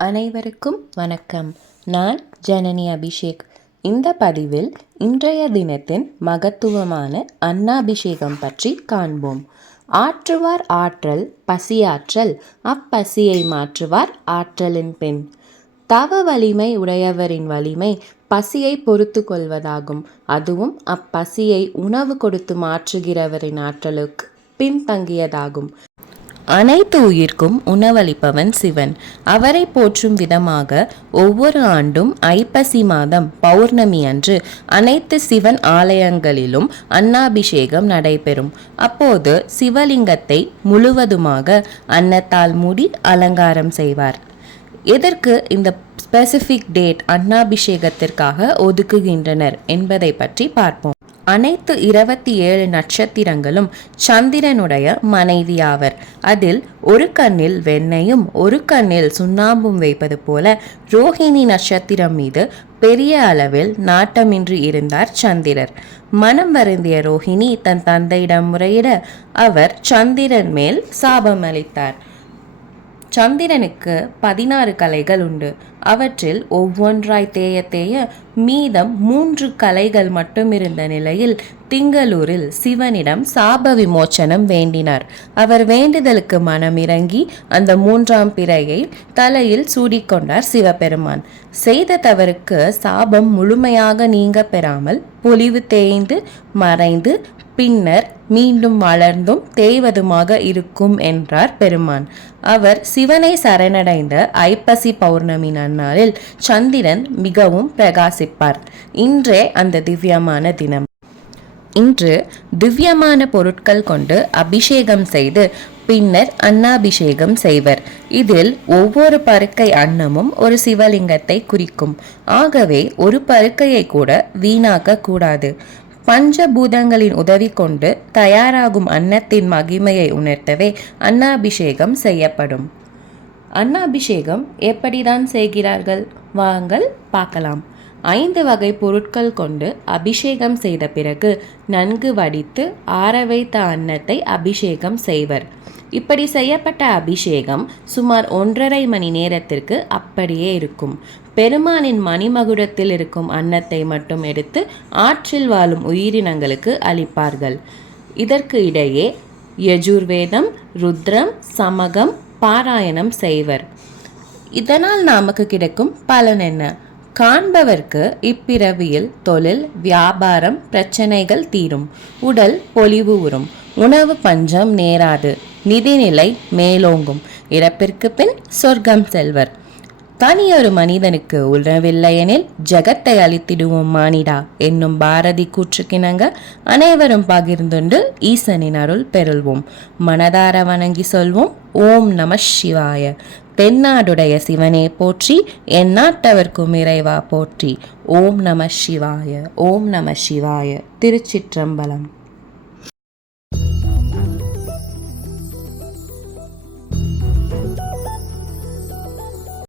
அனைவருக்கும் வணக்கம். நான் ஜனனி அபிஷேக். இந்த பதிவில் இன்றைய தினத்தின் மகத்துவமான அன்னாபிஷேகம் பற்றி காண்போம். ஆற்றுவார் ஆற்றல் பசியாற்றல், அப்பசியை மாற்றுவார் ஆற்றலின் பெண். தவ வலிமை உடையவரின் வலிமை பசியை பொறுத்து கொள்வதாகும். அதுவும் அப்பசியை உணவு கொடுத்து மாற்றுகிறவரின் ஆற்றலுக்கு பின்தங்கியதாகும். அனைத்து உயிர்க்கும் உணவளிப்பவன் சிவன். அவரை போற்றும் விதமாக ஒவ்வொரு ஆண்டும் ஐப்பசி மாதம் பௌர்ணமி அன்று அனைத்து சிவன் ஆலயங்களிலும் அன்னாபிஷேகம் நடைபெறும். அப்போது சிவலிங்கத்தை முழுவதுமாக அன்னத்தால் மூடி அலங்காரம் செய்வார். எதற்கு இந்த ஸ்பெசிஃபிக் டேட் அன்னாபிஷேகத்திற்காக ஒதுக்குகின்றனர் என்பதை பற்றி பார்ப்போம். அனைத்து 27 நட்சத்திரங்களும் சந்திரனுடைய மனைவியாவர். அதில் ஒரு கண்ணில் வெண்ணையும் ஒரு கண்ணில் சுண்ணாம்பும் வைப்பது போல ரோஹிணி நட்சத்திரம் மீது பெரிய அளவில் நாட்டமின்றி இருந்தார் சந்திரர். மனம் வருந்திய ரோஹிணி தன் தந்தையிடம் முறையிட அவர் சந்திரன் மேல் சாபம் அளித்தார். சந்திரனுக்கு 16 கலைகள் உண்டு. அவற்றில் ஒவ்வொன்றாய் தேய தேய மீதம் 3 கலைகள் மட்டும் இருந்த நிலையில் திங்களூரில் சிவனிடம் சாப விமோச்சனம் வேண்டினார். அவர் வேண்டுதலுக்கு மனமிறங்கி அந்த 3ஆம் பிறையை தலையில் சூடிக்கொண்டார் சிவபெருமான். செய்த தவறுக்கு சாபம் முழுமையாக நீங்க பெறாமல் பொலிவு தேய்ந்து மறைந்து பின்னர் மீண்டும் வளர்ந்தும் தேய்வதுமாக இருக்கும் என்றார் பெருமான். அவர் சிவனை சரணடைந்த ஐப்பசி பௌர்ணமி நன்னாளில் சந்திரன் மிகவும் பிரகாசிப்பார். இன்றே அந்த திவ்யமான தினம். இன்று திவ்யமான பொருட்கள் கொண்டு அபிஷேகம் செய்து பின்னர் அன்னாபிஷேகம் செய்வர். இதில் ஒவ்வொரு பருக்கை அன்னமும் ஒரு சிவலிங்கத்தை குறிக்கும். ஆகவே ஒரு பருக்கையை கூட வீணாக்க கூடாது. பஞ்சபூதங்களின் உதவி கொண்டு தயாராகும் அன்னத்தின் மகிமையை உணர்த்தவே அன்னாபிஷேகம் செய்யப்படும். அன்னாபிஷேகம் எப்படிதான் செய்கிறார்கள்? வாங்கள் பார்க்கலாம். 5 வகை பொருட்கள் கொண்டு அபிஷேகம் செய்த பிறகு நன்கு வடித்து ஆற வைத்த அன்னத்தை அபிஷேகம் செய்வர். இப்படி செய்யப்பட்ட அபிஷேகம் சுமார் 1.5 மணி நேரத்திற்கு அப்படியே இருக்கும். பெருமானின் மணிமகுடத்தில் இருக்கும் அன்னத்தை மட்டும் எடுத்து ஆற்றில் வாழும் உயிரினங்களுக்கு அளிப்பார்கள். இதற்கு இடையே யஜுர்வேதம், ருத்ரம், சமகம் பாராயணம் செய்வர். இதனால் நமக்கு கிடைக்கும் பலன் என்ன? காண்பவர்க்கு இப்பிறவியில் தொழில் வியாபாரம் பிரச்சனைகள் தீரும், உடல் பொலிவு உறும், உணவு பஞ்சம் நேராது, நிதிநிலை மேலோங்கும், இறப்பிற்கு பின் சொர்க்கம் செல்வர். தனியொரு மனிதனுக்கு உணவில்லையெனில் ஜகத்தை அளித்திடுவோம் மானிடா என்னும் பாரதி கூற்றுக்கிணங்க அனைவரும் பகிர்ந்துண்டு ஈசனின் அருள் பெறுவோம். மனதார வணங்கி சொல்வோம் ஓம் நம சிவாய. தென்னாடுடைய சிவனே போற்றி, எந்நாட்டவர்க்கும் இறைவா போற்றி. ஓம் நம சிவாய. ஓம் நம சிவாய. திருச்சிற்றம்பலம்.